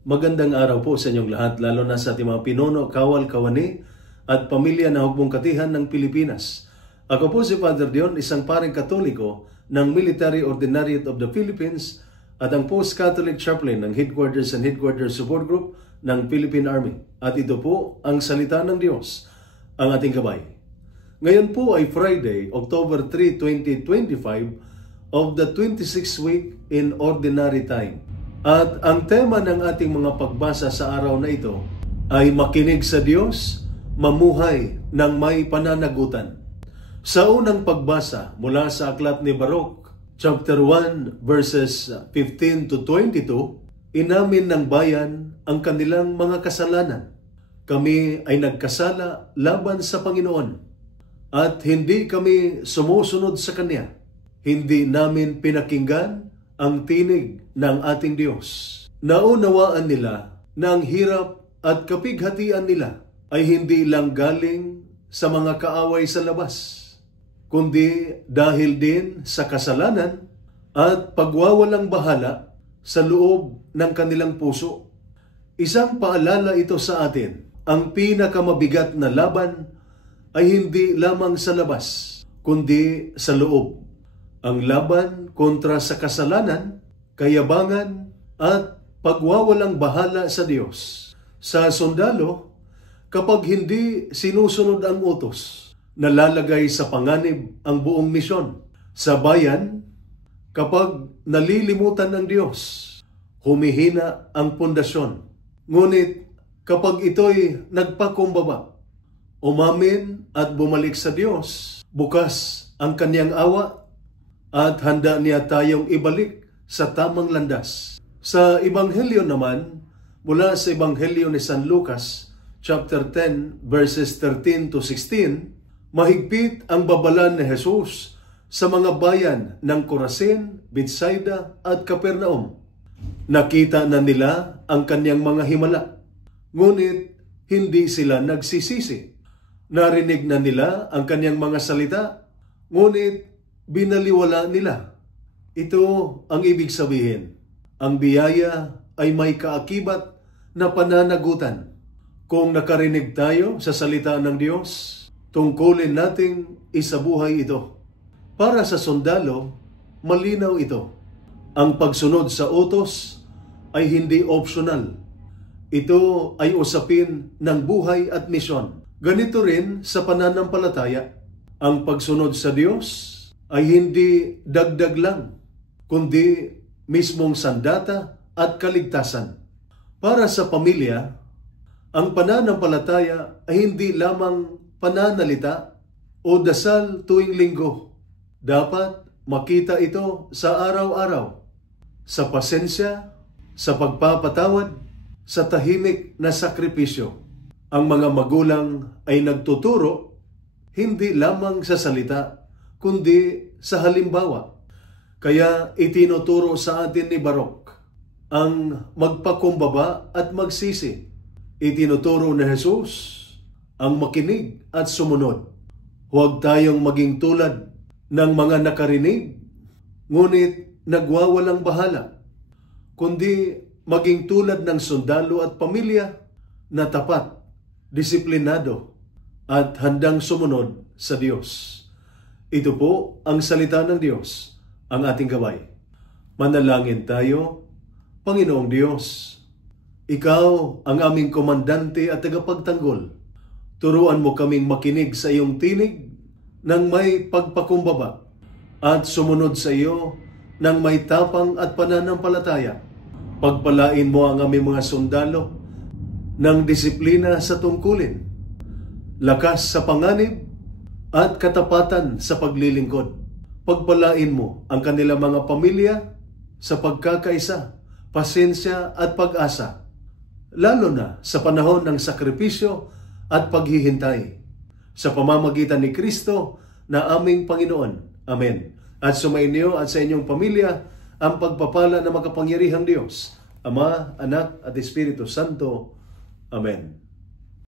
Magandang araw po sa inyong lahat, lalo na sa ating mga pinuno, kawal, kawani at pamilya na hugbong katihan ng Pilipinas. Ako po si Father Dion, isang paring Katoliko ng Military Ordinariate of the Philippines at ang Post-Catholic Chaplain ng Headquarters and Headquarters Support Group ng Philippine Army. At ito po ang salita ng Diyos, ang ating gabay. Ngayon po ay Friday, October 3, 2025 of the 26th week in Ordinary Time. At ang tema ng ating mga pagbasa sa araw na ito ay makinig sa Diyos, mamuhay ng may pananagutan. Sa unang pagbasa mula sa aklat ni Baruch, chapter 1, verses 15 to 22, inamin ng bayan ang kanilang mga kasalanan. Kami ay nagkasala laban sa Panginoon at hindi kami sumusunod sa Kanya. Hindi namin pinakinggan ang tinig ng ating Diyos. Naunawaan nila na ang hirap at kapighatian nila ay hindi lang galing sa mga kaaway sa labas, kundi dahil din sa kasalanan at pagwawalang bahala sa loob ng kanilang puso. Isang paalala ito sa atin, ang pinakamabigat na laban ay hindi lamang sa labas, kundi sa loob. Ang laban kontra sa kasalanan, kayabangan at pagwawalang bahala sa Diyos. Sa sundalo, kapag hindi sinusunod ang utos, nalalagay sa panganib ang buong misyon. Sa bayan, kapag nalilimutan ng Diyos, humihina ang pundasyon. Ngunit kapag ito'y nagpakumbaba, umamin at bumalik sa Diyos, bukas ang Kanyang awa at handa niya tayong ibalik sa tamang landas. Sa Ebanghelyo naman, mula sa Ebanghelyo ni San Lucas, chapter 10, verses 13 to 16, mahigpit ang babala ni Jesus sa mga bayan ng Corazin, Bethsaida at Capernaum. Nakita na nila ang Kanyang mga himala, ngunit hindi sila nagsisisi. Narinig na nila ang Kanyang mga salita, ngunit binaliwala nila. Ito ang ibig sabihin. Ang biyaya ay may kaakibat na pananagutan. Kung nakarinig tayo sa salita ng Diyos, tungkulin nating isabuhay ito. Para sa sundalo, malinaw ito. Ang pagsunod sa utos ay hindi optional. Ito ay usapin ng buhay at misyon. Ganito rin sa pananampalataya. Ang pagsunod sa Diyos ay hindi dagdag lang, kundi mismong sandata at kaligtasan. Para sa pamilya, ang pananampalataya ay hindi lamang pananalita o dasal tuwing linggo. Dapat makita ito sa araw-araw, sa pasensya, sa pagpapatawad, sa tahimik na sakripisyo. Ang mga magulang ay nagtuturo hindi lamang sa salita, kundi sa halimbawa. Kaya itinuturo sa atin ni Baruch ang magpakumbaba at magsisi. Itinuturo ni Jesus ang makinig at sumunod. Huwag tayong maging tulad ng mga nakarinig, ngunit nagwawalang bahala, kundi maging tulad ng sundalo at pamilya na tapat, disiplinado at handang sumunod sa Diyos. Ito po ang salita ng Diyos, ang ating gabay. Manalangin tayo. Panginoong Diyos, Ikaw ang aming komandante at tagapagtanggol. Turuan mo kaming makinig sa iyong tinig ng may pagpakumbaba at sumunod sa iyo ng may tapang at pananampalataya. Pagpalain mo ang aming mga sundalo ng disiplina sa tungkulin, lakas sa panganib, at katapatan sa paglilingkod. Pagpalain mo ang kanilang mga pamilya sa pagkakaisa, pasensya at pag-asa, lalo na sa panahon ng sakripisyo at paghihintay. Sa pamamagitan ni Kristo na aming Panginoon. Amen. At sumainyo at sa inyong pamilya ang pagpapala ng makapangyarihang Diyos, Ama, Anak at Espiritu Santo. Amen.